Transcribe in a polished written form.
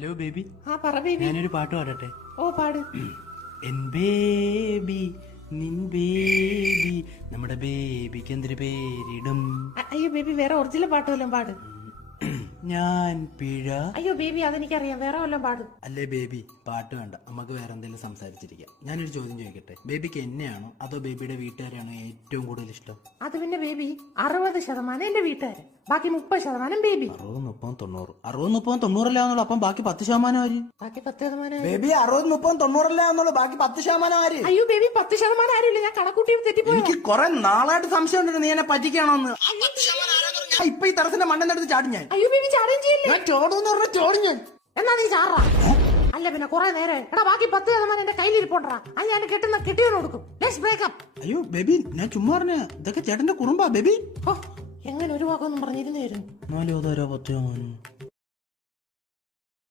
Hello baby. പറ baby. ഞാനൊരു പാട്ട് പാടട്ടെ? ഓ പാട്. എൻ ബേബി നിൻ ബേബി നമ്മുടെ ബേബിക്ക് എന്തൊരു പേരിടും? അയ്യോ ബേബി, വേറെ ഒറിജിനൽ പാട്ട് വല്ലതും പാട്. ഞാൻ പിഴ. അയ്യോ ബേബി, അതെനിക്കറിയാം, വേറെ വല്ലതും പാട്. അല്ലേ ബേബി, പാട്ട് വേണ്ട, നമുക്ക് വേറെ എന്തെങ്കിലും സംസാരിച്ചിരിക്കാം. ഞാനൊരു ചോദ്യം ചോദിക്കട്ടെ? ബേബിക്ക് എന്നെയാണോ അതോ ബേബിയുടെ വീട്ടുകാരാണോ ഏറ്റവും കൂടുതൽ ഇഷ്ടം? അത് പിന്നെ ബേബി 60% എന്റെ വീട്ടുകാര്, ബാക്കി 30% ബേബി. 60, 30, 90. 60, 30, 90 അല്ലാന്നുള്ളൂ. അപ്പം ബാക്കി 10% ആര്? ബാക്കി 10%. ബേബി 60, 30, 90 അല്ലാന്നുള്ളൂ. ബാക്കി 10% ആര്? അയ്യോ ബേബി, 10% ആരുമില്ല, ഞാൻ കണക്കൂട്ടി തെറ്റിപ്പോയി. എനിക്ക് കുറെ നാളായിട്ട് സംശയം ഉണ്ട് നീ എന്നെ പറ്റിക്കാണോന്ന്. ഇപ്പൊ ഈ തറസിന്റെ മണ്ണെടുത്ത് ചാടി ഞാൻ. അയ്യോ ബേബി, ചാടുകയും ചെയ്യല്ലേ. ഞാൻ ചോടൂന്ന് പറഞ്ഞ ചോടി ഞാൻ. എന്നാ നീ ചാറാ. അല്ല പിന്നെ കുറെ നേരം എടാ, ബാക്കി 10% എന്റെ കയ്യിലിരിപ്പോണ്ടാ. അത് ഞാൻ കെട്ടിയവന് കൊടുക്കും. Let's breakup. അയ്യോ ബേബി, ഞാൻ ചുമ്മാ പറഞ്ഞ ഇതൊക്കെ ചേട്ടന്റെ കുറുമ്പാ ബേബി. എങ്ങനെ ഒരു വാക്കൊന്നും പറഞ്ഞിരുന്നായിരുന്നു. 4 10 10